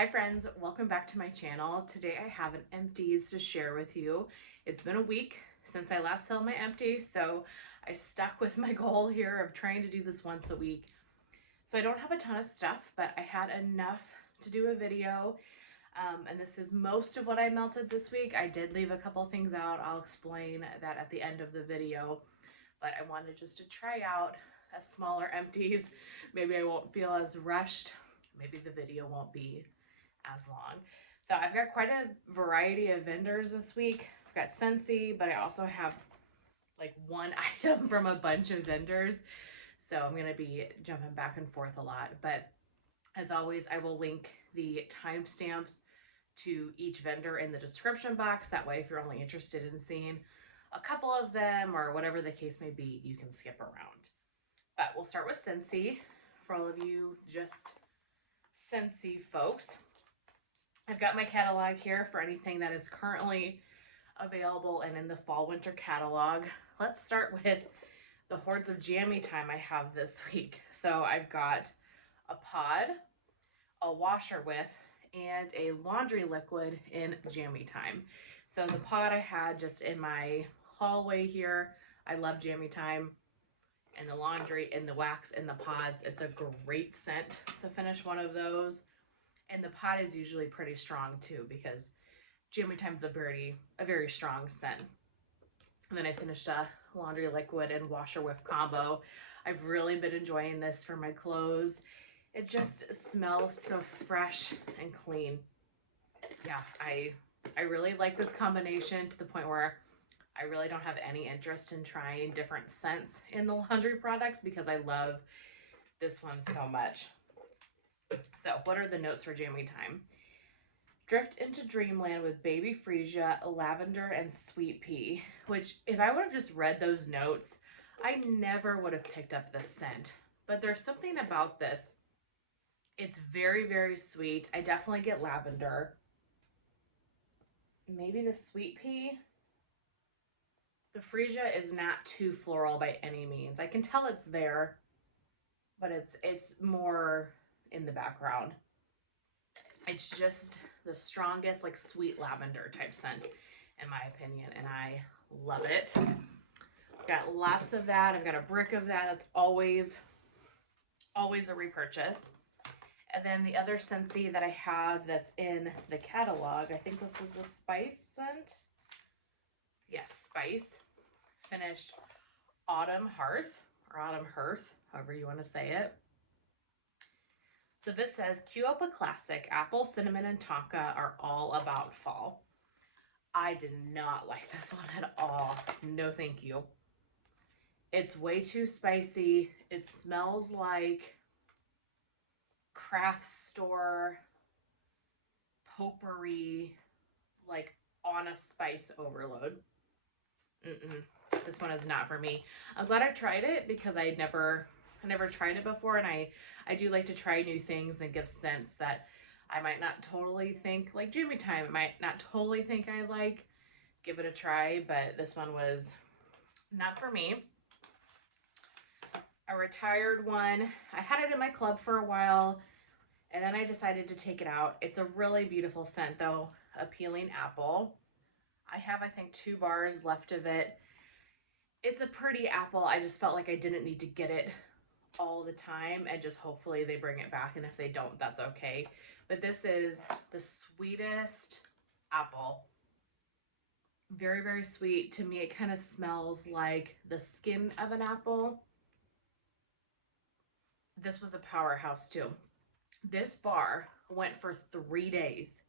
Hi friends, welcome back to my channel. Today I have an empties to share with you. It's been a week since I last sold my empties, so I stuck with my goal here of trying to do this once a week. So I don't have a ton of stuff, but I had enough to do a video. And this is most of what I melted this week. I did leave a couple things out. I'll explain that at the end of the video, but I wanted just to try out a smaller empties. Maybe I won't feel as rushed. Maybe the video won't be as long. So I've got quite a variety of vendors this week. I've got Scentsy, but I also have like one item from a bunch of vendors. So I'm going to be jumping back and forth a lot. But as always, I will link the timestamps to each vendor in the description box. That way, if you're only interested in seeing a couple of them or whatever the case may be, you can skip around. But we'll start with Scentsy. For all of you just Scentsy folks, I've got my catalog here for anything that is currently available and in the fall winter catalog. Let's start with the hordes of jammy time I have this week. So I've got a pod, a washer with, and a laundry liquid in jammy time. So the pod I had just in my hallway here. I love jammy time. And the laundry and the wax in the pods. It's a great scent to finish one of those. And the pot is usually pretty strong too, because jammy time's a very strong scent. And then I finished a laundry liquid and washer whiff combo. I've really been enjoying this for my clothes. It just smells so fresh and clean. Yeah, I really like this combination to the point where I really don't have any interest in trying different scents in the laundry products because I love this one so much. So what are the notes for jammy time? Drift into dreamland with baby freesia, lavender, and sweet pea, which if I would have just read those notes, I never would have picked up this scent. But there's something about this. It's very sweet. I definitely get lavender. Maybe the sweet pea. The freesia is not too floral by any means. I can tell it's there, but it's more in the background. It's just the strongest, like, sweet lavender type scent, in my opinion, and I love it. I've got lots of that. I've got a brick of that. That's always a repurchase. And then the other Scentsy that I have that's in the catalog, I think this is a spice scent. Yes, spice. Finished Autumn Hearth, or Autumn Hearth, however you want to say it. So this says, cue up a classic. Apple, cinnamon, and tonka are all about fall. I did not like this one at all. No thank you. It's way too spicy. It smells like craft store potpourri, like on a spice overload. This one is not for me. I'm glad I tried it because I never tried it before, and I do like to try new things and give scents that I might not totally think, like jammy time, I might not totally think I like. Give it a try, but this one was not for me. A retired one. I had it in my club for a while, and then I decided to take it out. It's a really beautiful scent though, Appealing Apple. I have, I think, 2 bars left of it. It's a pretty apple. I just felt like I didn't need to get it all the time, and just hopefully they bring it back, and if they don't, that's okay. But this is the sweetest apple. Very sweet. To me, it kind of smells like the skin of an apple. This was a powerhouse too. This bar went for 3 days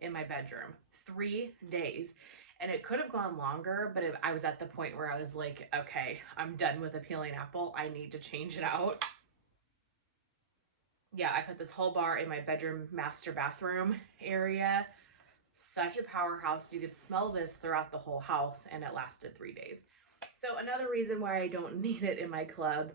in my bedroom. 3 days. And it could have gone longer, but I was at the point where I was like, okay, I'm done with Appealing Apple. I need to change it out. Yeah, I put this whole bar in my bedroom master bathroom area. Such a powerhouse. You could smell this throughout the whole house, and it lasted 3 days. So another reason why I don't need it in my club.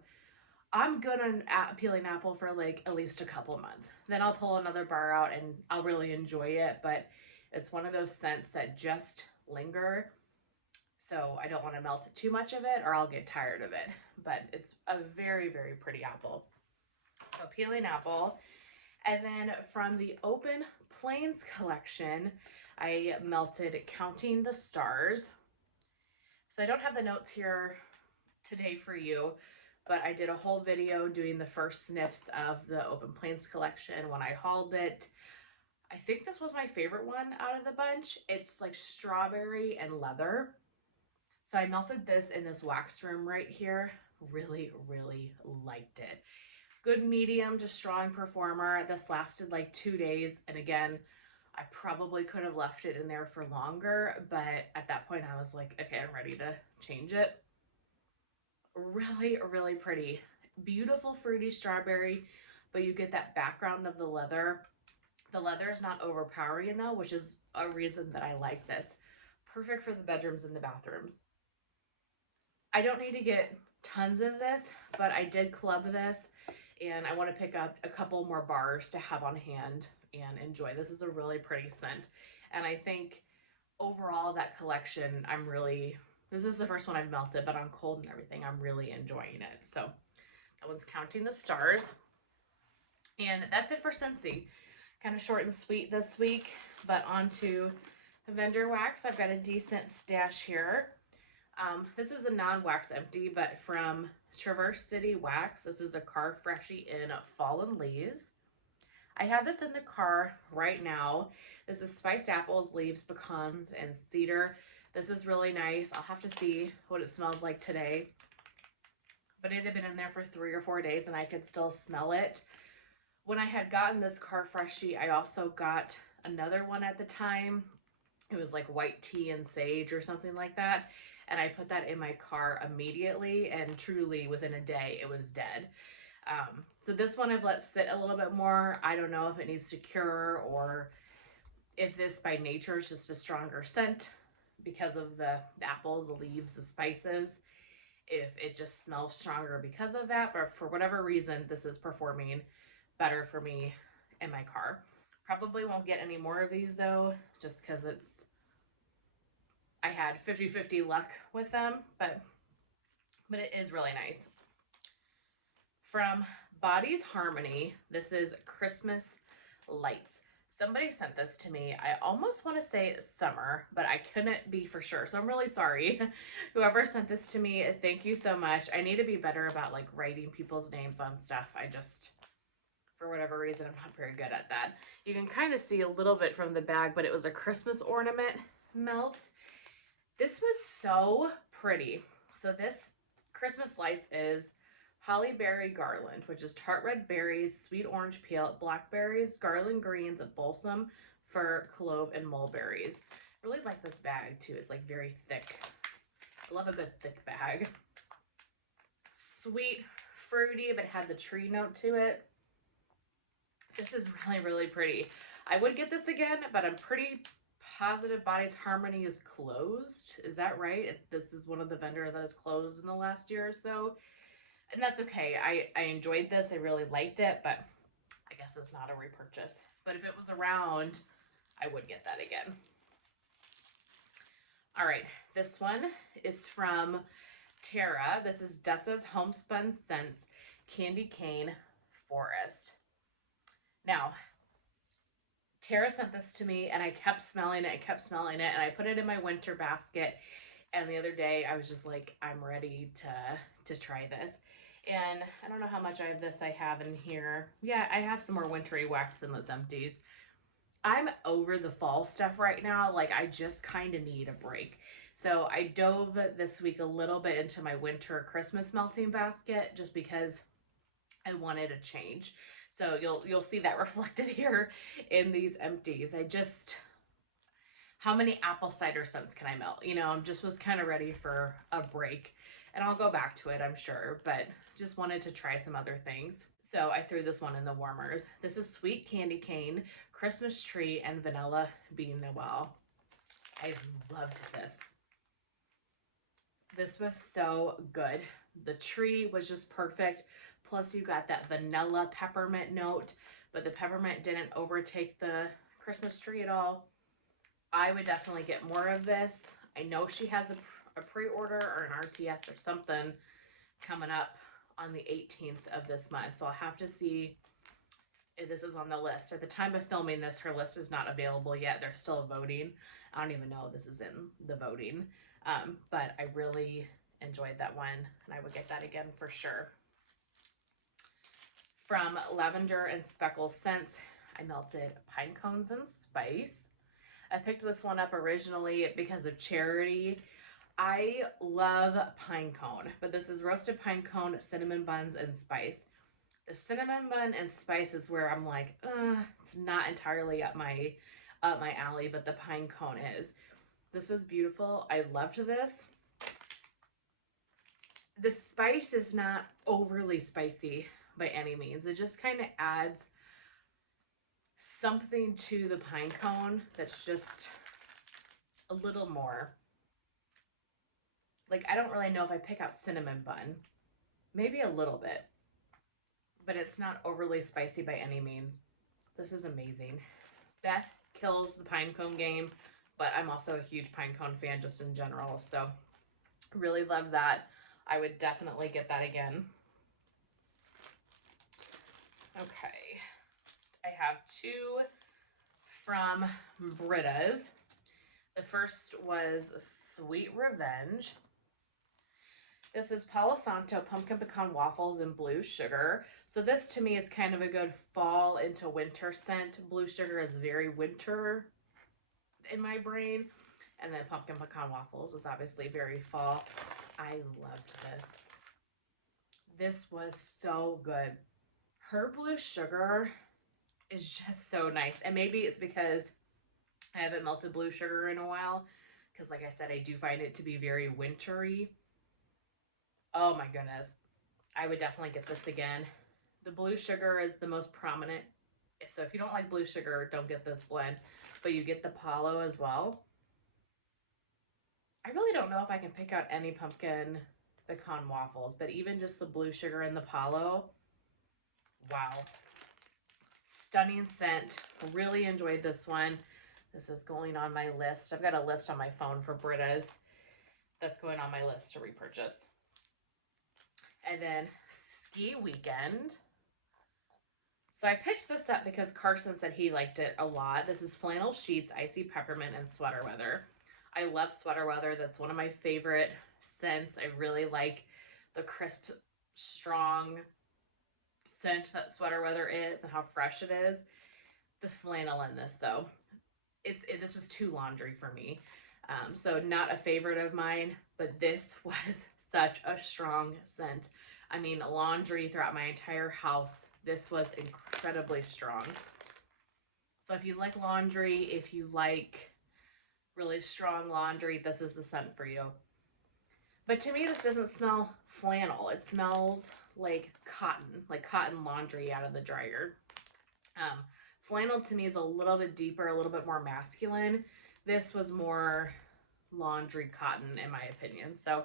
I'm good on Appealing Apple for like at least a couple months. Then I'll pull another bar out and I'll really enjoy it, but it's one of those scents that just linger. So I don't want to melt too much of it or I'll get tired of it. But it's a very pretty apple. So Appealing Apple. And then from the Open Plains collection, I melted Counting the Stars. So I don't have the notes here today for you, but I did a whole video doing the first sniffs of the Open Plains collection when I hauled it. I think this was my favorite one out of the bunch. It's like strawberry and leather. So I melted this in this wax room right here. Really, really liked it. Good medium to strong performer. This lasted like 2 days. And again, I probably could have left it in there for longer, but at that point I was like, okay, I'm ready to change it. Really, really pretty. Beautiful fruity strawberry, but you get that background of the leather. The leather is not overpowering though, which is a reason that I like this. Perfect for the bedrooms and the bathrooms. I don't need to get tons of this, but I did club this and I want to pick up a couple more bars to have on hand and enjoy. This is a really pretty scent. And I think overall that collection, this is the first one I've melted, but on cold and everything, I'm really enjoying it. So that one's Counting the Stars. And that's it for Scentsy. Kind of short and sweet this week, but on to Lavender wax. I've got a decent stash here. This is a non-wax empty, but from Traverse City Wax. This is a Car Freshie in Fallen Leaves. I have this in the car right now. This is spiced apples, leaves, pecans, and cedar. This is really nice. I'll have to see what it smells like today. But it had been in there for 3 or 4 days and I could still smell it. When I had gotten this Car Freshie, I also got another one at the time. It was like white tea and sage or something like that. And I put that in my car immediately, and truly within a day it was dead. So this one I've let sit a little bit more. I don't know if it needs to cure or if this by nature is just a stronger scent because of the apples, the leaves, the spices. If it just smells stronger because of that, but for whatever reason, this is performing better for me in my car. Probably won't get any more of these though, just because I had 50-50 luck with them, but it is really nice. From Body's Harmony, this is Christmas Lights. Somebody sent this to me. I almost want to say summer, but I couldn't be for sure. So I'm really sorry. Whoever sent this to me, thank you so much. I need to be better about like writing people's names on stuff. I just, for whatever reason, I'm not very good at that. You can kind of see a little bit from the bag, but it was a Christmas ornament melt. This was so pretty. So this Christmas Lights is Holly Berry Garland, which is tart red berries, sweet orange peel, blackberries, garland greens, balsam, fir, clove, and mulberries. I really like this bag too. It's like very thick. I love a good thick bag. Sweet, fruity, but had the tree note to it. This is really, really pretty. I would get this again, but I'm pretty positive Body's Harmony is closed. Is that right? This is one of the vendors that has closed in the last year or so. And that's okay. I enjoyed this. I really liked it, but I guess it's not a repurchase. But if it was around, I would get that again. All right, this one is from Tara. This is Dessa's Homespun Scents Candy Cane Forest. Now, Tara sent this to me and I kept smelling it and I put it in my winter basket. And the other day I was just like, I'm ready to try this. And I don't know how much of this I have in here. Yeah, I have some more wintry wax in those empties. I'm over the fall stuff right now. Like I just kind of need a break. So I dove this week a little bit into my winter Christmas melting basket just because I wanted a change. So you'll see that reflected here in these empties. How many apple cider scents can I melt? You know, I just was kind of ready for a break. And I'll go back to it, I'm sure, but just wanted to try some other things. So I threw this one in the warmers. This is Sweet Candy Cane, Christmas Tree, and Vanilla Bean Noel. I loved this. This was so good. The tree was just perfect. Plus you got that vanilla peppermint note, but the peppermint didn't overtake the Christmas tree at all. I would definitely get more of this. I know she has a pre-order or an RTS or something coming up on the 18th of this month. So I'll have to see this is on the list. At the time of filming this, her list is not available yet. They're still voting. I don't even know this is in the voting. But I really enjoyed that one, and I would get that again for sure. From Lavender and Speckles Scents, I melted pine cones and spice. I picked this one up originally because of charity. I love pine cone, but this is roasted pine cone, cinnamon buns, and spice. The cinnamon bun and spice is where I'm like, it's not entirely up my alley, but the pine cone is. This was beautiful. I loved this. The spice is not overly spicy by any means. It just kind of adds something to the pine cone that's just a little more. Like, I don't really know if I pick out cinnamon bun. Maybe a little bit. But it's not overly spicy by any means. This is amazing. Beth kills the pine cone game, but I'm also a huge pine cone fan just in general, so really love that. I would definitely get that again. Okay, I have two from Britta's. The first was Sweet Revenge. This is Palo Santo Pumpkin Pecan Waffles and Blue Sugar. So this to me is kind of a good fall into winter scent. Blue Sugar is very winter in my brain. And then Pumpkin Pecan Waffles is obviously very fall. I loved this. This was so good. Her Blue Sugar is just so nice. And maybe it's because I haven't melted Blue Sugar in a while. Because like I said, I do find it to be very wintry. Oh my goodness. I would definitely get this again. The Blue Sugar is the most prominent. So if you don't like Blue Sugar, don't get this blend. But you get the Palo as well. I really don't know if I can pick out any pumpkin pecan waffles. But even just the Blue Sugar and the Palo. Wow. Stunning scent. Really enjoyed this one. This is going on my list. I've got a list on my phone for Britta's. That's going on my list to repurchase. And then Ski Weekend. So I picked this up because Carson said he liked it a lot. This is Flannel Sheets, Icy Peppermint, and Sweater Weather. I love Sweater Weather. That's one of my favorite scents. I really like the crisp, strong scent that Sweater Weather is and how fresh it is. The flannel in this, though, this was too laundry for me. So not a favorite of mine, but this was such a strong scent. I mean, laundry throughout my entire house. This was incredibly strong. So if you like laundry, if you like really strong laundry, this is the scent for you. But to me, this doesn't smell flannel. It smells like cotton laundry out of the dryer. Flannel to me is a little bit deeper, a little bit more masculine. This was more laundry cotton in my opinion. So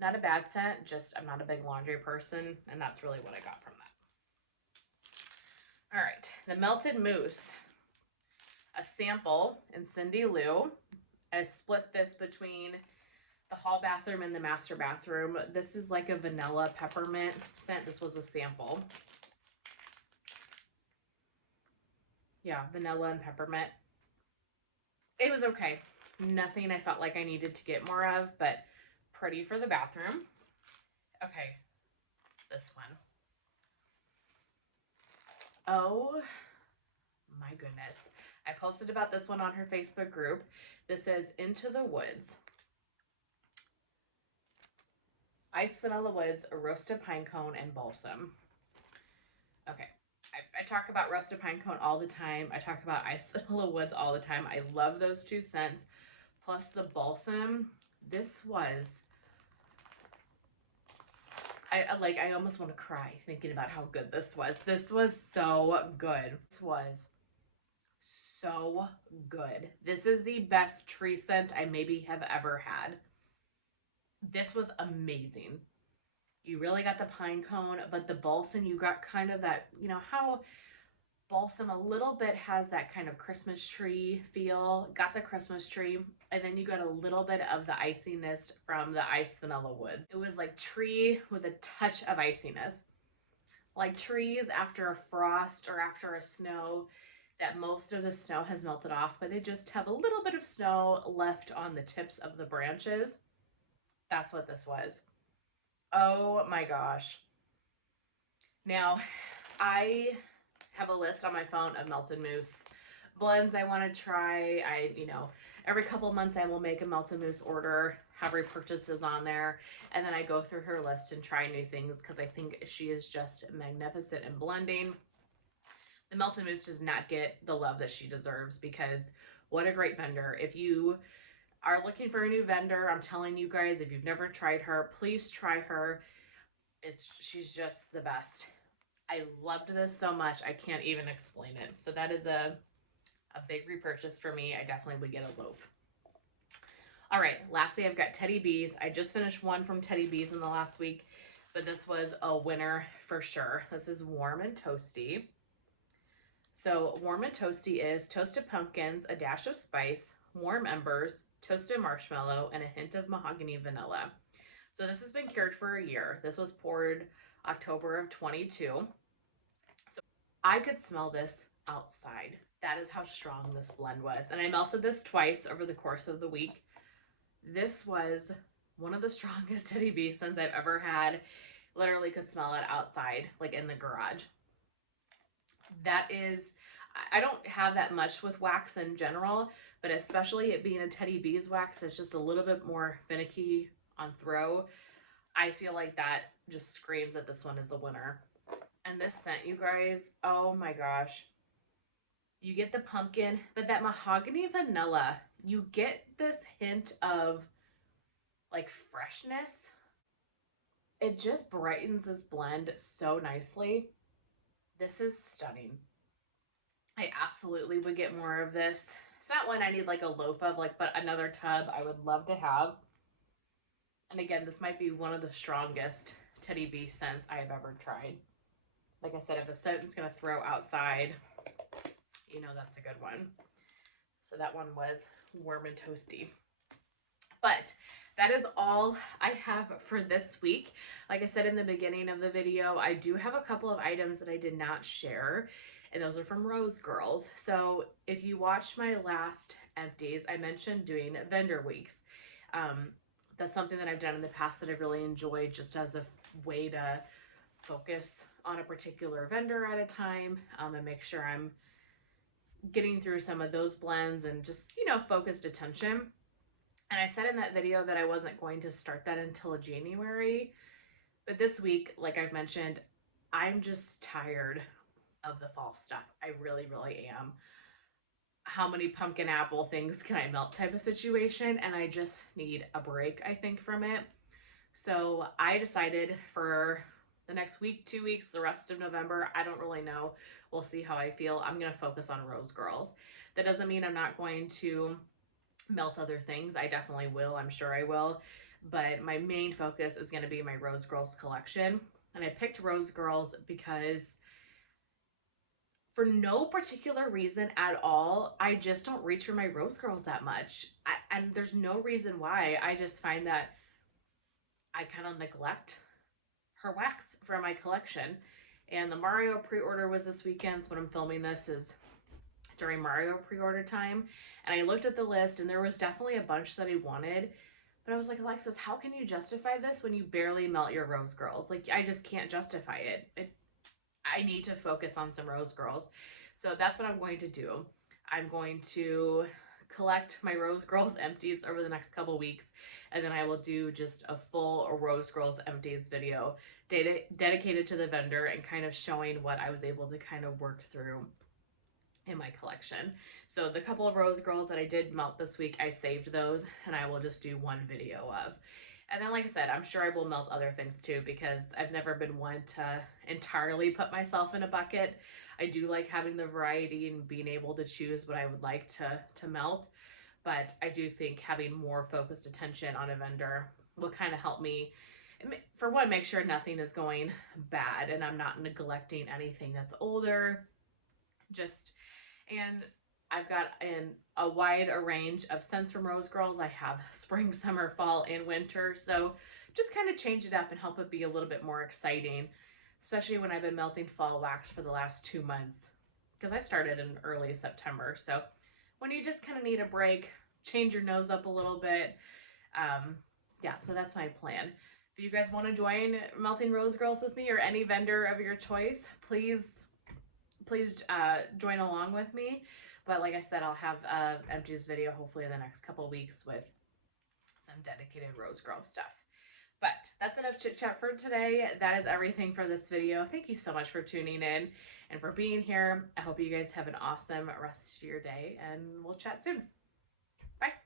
not a bad scent, just I'm not a big laundry person, and that's really what I got from that. All right, the Melted Mousse. A sample in Cindy Lou. I split this between the hall bathroom and the master bathroom. This is like a vanilla peppermint scent. This was a sample. Yeah, vanilla and peppermint. It was okay. Nothing I felt like I needed to get more of, but pretty for the bathroom. Okay, this one. Oh my goodness. I posted about this one on her Facebook group. This is Into the Woods. Iced Vanilla Woods, a roasted pine cone, and balsam. Okay, I talk about roasted pine cone all the time. I talk about Iced Vanilla Woods all the time. I love those two scents. Plus the balsam. This was... I almost want to cry thinking about how good this was. This was so good. This was so good. This is the best tree scent I maybe have ever had. This was amazing. You really got the pine cone, but the balsam, you got kind of that, you know, how balsam a little bit has that kind of Christmas tree feel. Got the Christmas tree, and then you got a little bit of the iciness from the Iced Vanilla Woods. It was like tree with a touch of iciness. like trees after a frost or after a snow, that most of the snow has melted off, but they just have a little bit of snow left on the tips of the branches. That's what this was. Oh my gosh. Now, I have a list on my phone of melted mousse blends I want to try. Every couple months I will make a melted mousse order, have repurchases on there, and then I go through her list and try new things because I think she is just magnificent in blending. The melted mousse does not get the love that she deserves because what a great vendor. If you are looking for a new vendor, I'm telling you guys, if you've never tried her, please try her. She's just the best. I loved this so much, I can't even explain it. So that is a big repurchase for me. I definitely would get a loaf. All right, lastly, I've got Teddy Bees. I just finished one from Teddy Bees in the last week, but this was a winner for sure. This is Warm and Toasty. So Warm and Toasty is toasted pumpkins, a dash of spice, warm embers, toasted marshmallow, and a hint of mahogany vanilla. So this has been cured for a year. This was poured October of 22. So I could smell this outside. That is how strong this blend was. And I melted this twice over the course of the week. This was one of the strongest Teddy Bee scents I've ever had. Literally could smell it outside, like in the garage. That is, I don't have that much with wax in general, but especially it being a Teddy Bees wax that's just a little bit more finicky on throw. I feel like that just screams that this one is a winner. And this scent, you guys, oh my gosh. You get the pumpkin, but that mahogany vanilla, you get this hint of like freshness. It just brightens this blend so nicely. This is stunning. I absolutely would get more of this. It's not one I need like a loaf of, but another tub I would love to have. And again, this might be one of the strongest Teddy Bee scents I have ever tried. Like I said, if a scent's gonna throw outside, that's a good one. So that one was Warm and Toasty. But that is all I have for this week. Like I said in the beginning of the video, I do have a couple of items that I did not share, and those are from RoseGirls. So if you watched my last Empties, I mentioned doing vendor weeks. That's something that I've done in the past that I've really enjoyed, just as a way to focus on a particular vendor at a time, and make sure I'm getting through some of those blends and just, focused attention. And I said in that video that I wasn't going to start that until January. But this week, like I've mentioned, I'm just tired of the fall stuff. I really, really am. How many pumpkin apple things can I melt type of situation, and I just need a break, I think, from it. So I decided for the next week, 2 weeks, the rest of November, I don't really know. We'll see how I feel. I'm going to focus on RoseGirls. That doesn't mean I'm not going to melt other things. I definitely will. I'm sure I will. But my main focus is going to be my RoseGirls collection. And I picked RoseGirls because for no particular reason at all, I just don't reach for my RoseGirls that much. And there's no reason why. I just find that I kind of neglect her wax for my collection. And the Mario pre-order was this weekend. So when I'm filming this is during Mario pre-order time. And I looked at the list and there was definitely a bunch that I wanted. But I was like, Alexis, how can you justify this when you barely melt your RoseGirls? Like, I just can't justify it. I need to focus on some RoseGirls. So that's what I'm going to do. I'm going to collect my RoseGirls empties over the next couple weeks, and then I will do just a full RoseGirls empties video dedicated to the vendor and kind of showing what I was able to kind of work through in my collection. So the couple of RoseGirls that I did melt this week, I saved those and I will just do one video of. And then, like I said, I'm sure I will melt other things too, because I've never been one to entirely put myself in a bucket. I do like having the variety and being able to choose what I would like to melt. But I do think having more focused attention on a vendor will kind of help me, for one, make sure nothing is going bad and I'm not neglecting anything that's older. And I've got a wide range of scents from RoseGirls. I have spring, summer, fall, and winter. So just kind of change it up and help it be a little bit more exciting. especially when I've been melting fall wax for the last 2 months, because I started in early September. So when you just kind of need a break, change your nose up a little bit. Yeah, so that's my plan. If you guys want to join Melting Rose Girls with me, or any vendor of your choice, please join along with me. But like I said, I'll have Empties video hopefully in the next couple weeks with some dedicated Rose Girl stuff. But that's enough chit chat for today. That is everything for this video. Thank you so much for tuning in and for being here. I hope you guys have an awesome rest of your day, and we'll chat soon. Bye.